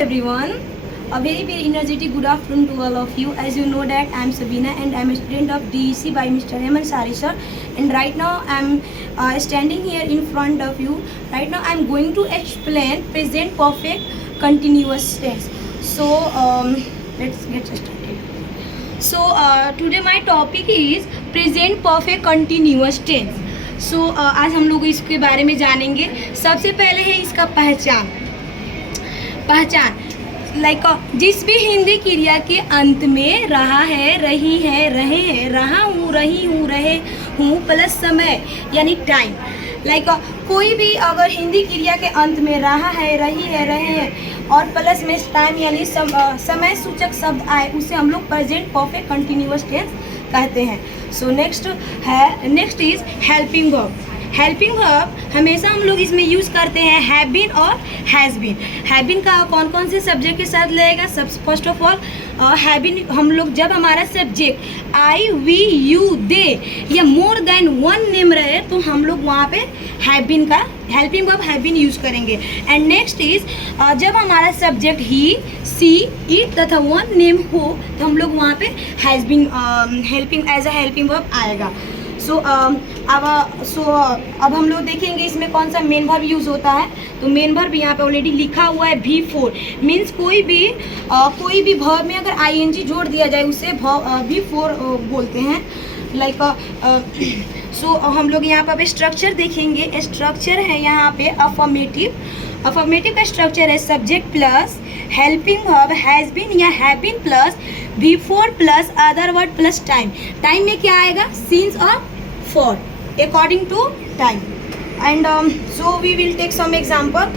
Everyone, a very energetic good afternoon to all of you. As you know that I am Sabina and I am a student of DEC by Mr. Hemant Sari sir, and right now I am standing here in front of you. Right now I am going to explain present perfect continuous tense. So let's get started. So today my topic is present perfect continuous tense. So आज हम लोग इसके बारे में जानेंगे. सबसे पहले है इसका पहचान. जिस भी हिंदी क्रिया के अंत में रहा है, रही है, रहे हैं, रहा हूँ, रही हूँ, रहे हूँ प्लस समय यानी टाइम. कोई भी अगर हिंदी क्रिया के अंत में रहा है, रही है, रहे हैं और प्लस में टाइम यानी समय सूचक शब्द आए, उसे हम लोग प्रेजेंट परफेक्ट कंटिन्यूअस टेंस कहते हैं. So next is helping verb. Helping verb हमेशा हम लोग इसमें यूज़ करते हैं हैव बीन और हैज़ बीन. हैव बीन का कौन कौन से सब्जेक्ट के साथ लगेगा? First of all have been हम लोग जब हमारा subject I, we, you, they या मोर देन वन नेम रहे तो हम लोग वहाँ पे हैव बीन का helping verb have been use करेंगे. एंड नेक्स्ट इज जब हमारा सब्जेक्ट ही, सी, इट तथा वन नेम हो तो हम लोग वहाँ पे has been helping as a helping verb आएगा. अब हम लोग देखेंगे इसमें कौन सा मेन वर्ब यूज़ होता है. तो मेन वर्ब यहाँ पे ऑलरेडी लिखा हुआ है V4. मीन्स कोई भी वर्ब में अगर ING जोड़ दिया जाए उसे V4 बोलते हैं. हम लोग यहाँ पर स्ट्रक्चर देखेंगे. स्ट्रक्चर है यहाँ पे अफर्मेटिव. अफर्मेटिव का स्ट्रक्चर है subject plus helping verb has been या have been plus V4 plus other word plus time. Time में क्या आएगा? सिंस और for according to time. And so we will take some example.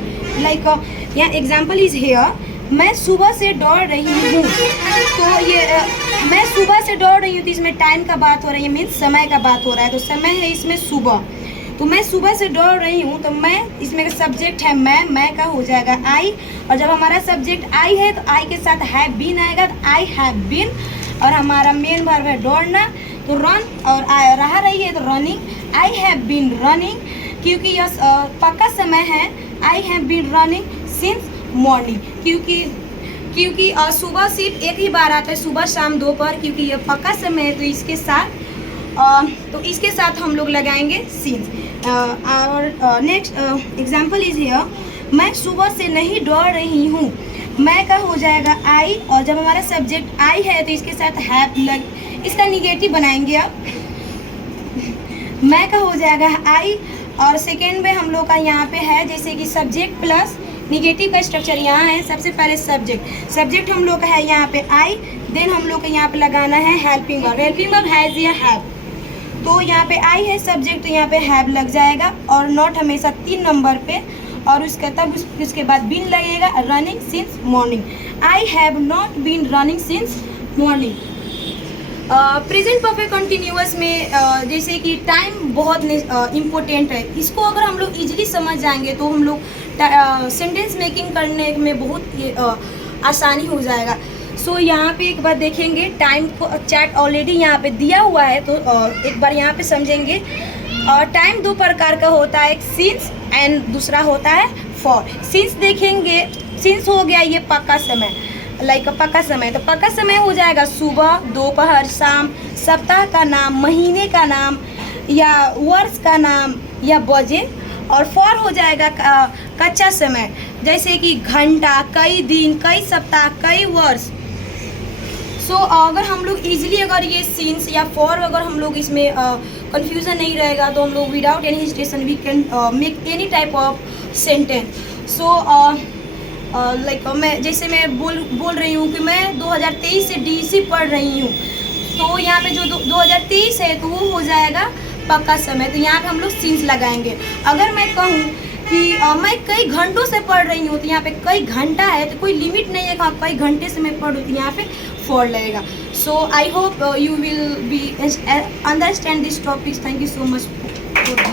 यहाँ example is here. मैं सुबह से दौड़ रही हूँ. तो ये मैं सुबह से दौड़ रही हूँ तो इसमें टाइम का बात हो रही है, मीन्स समय का बात हो रहा है. तो समय है इसमें सुबह. तो मैं सुबह से दौड़ रही हूँ तो मैं इसमें सब्जेक्ट है मैं का हो जाएगा आई. और जब हमारा सब्जेक्ट आई है तो आई के साथ हैव बीन आएगा तो आई हैव बीन. और हमारा मेन वर्ब है दौड़ना तो रन. और रहा रही है तो running. I have been running क्योंकि यह पक्का समय है. I have been running since morning क्योंकि सुबह सिर्फ एक ही बार आता है, सुबह शाम दोपहर. क्योंकि यह पक्का समय है तो इसके साथ हम लोग लगाएंगे सिंस. और नेक्स्ट एग्जाम्पल इज हियर. मैं सुबह से नहीं दौड़ रही हूँ. मैं का हो जाएगा आई. और जब हमारा सब्जेक्ट आई है तो इसके साथ हैव इसका निगेटिव बनाएंगे. अब मैं का हो जाएगा आई. और सेकेंड में हम लोग का यहाँ पे है जैसे कि सब्जेक्ट प्लस निगेटिव का स्ट्रक्चर यहाँ है. सबसे पहले सब्जेक्ट हम लोग का है यहाँ पे आई. देन हम लोग को यहाँ पे लगाना है helping verb. Helping verb has या हैव. तो यहाँ पे आई है सब्जेक्ट तो यहाँ पे हैव लग जाएगा. और नॉट हमेशा 3 नंबर पे. और उसके बाद बीन लगेगा running since morning. I have not been running since morning. Present perfect continuous में जैसे कि टाइम बहुत इम्पोर्टेंट है. इसको अगर हम लोग इजीली समझ जाएंगे तो हम लोग सेंटेंस मेकिंग करने में बहुत आसानी हो जाएगा. सो यहाँ पे एक बार देखेंगे टाइम को चैट ऑलरेडी यहाँ पे दिया हुआ है तो एक बार यहाँ पे समझेंगे. टाइम 2 प्रकार का होता है, एक सिंस एंड दूसरा होता है फॉर. सिंस देखेंगे, सिंस हो गया ये पक्का समय, पक्का समय. तो पक्का समय हो जाएगा सुबह, दोपहर, शाम, सप्ताह का नाम, महीने का नाम या वर्ष का नाम या बजे. और फॉर हो जाएगा कच्चा समय जैसे कि घंटा, कई दिन, कई सप्ताह, कई वर्ष. सो अगर हम लोग इजीली अगर ये सिंस या फॉर अगर हम लोग इसमें कंफ्यूजन नहीं रहेगा तो हम लोग without any hesitation we can make any type of sentence. So मैं बोल रही हूँ कि मैं 2023 से DEC पढ़ रही हूँ. तो यहाँ पे जो 2023 है तो वो हो जाएगा पक्का समय. तो यहाँ पे हम लोग सिंस लगाएंगे. अगर मैं कहूँ कि मैं कई घंटों से पढ़ रही हूँ तो यहाँ पे कई घंटा है तो कोई लिमिट नहीं है कि कई घंटे से मैं पढ़ूँ तो यहाँ पे फॉर लगेगा. So I hope you will be understand this topic. Thank you so much for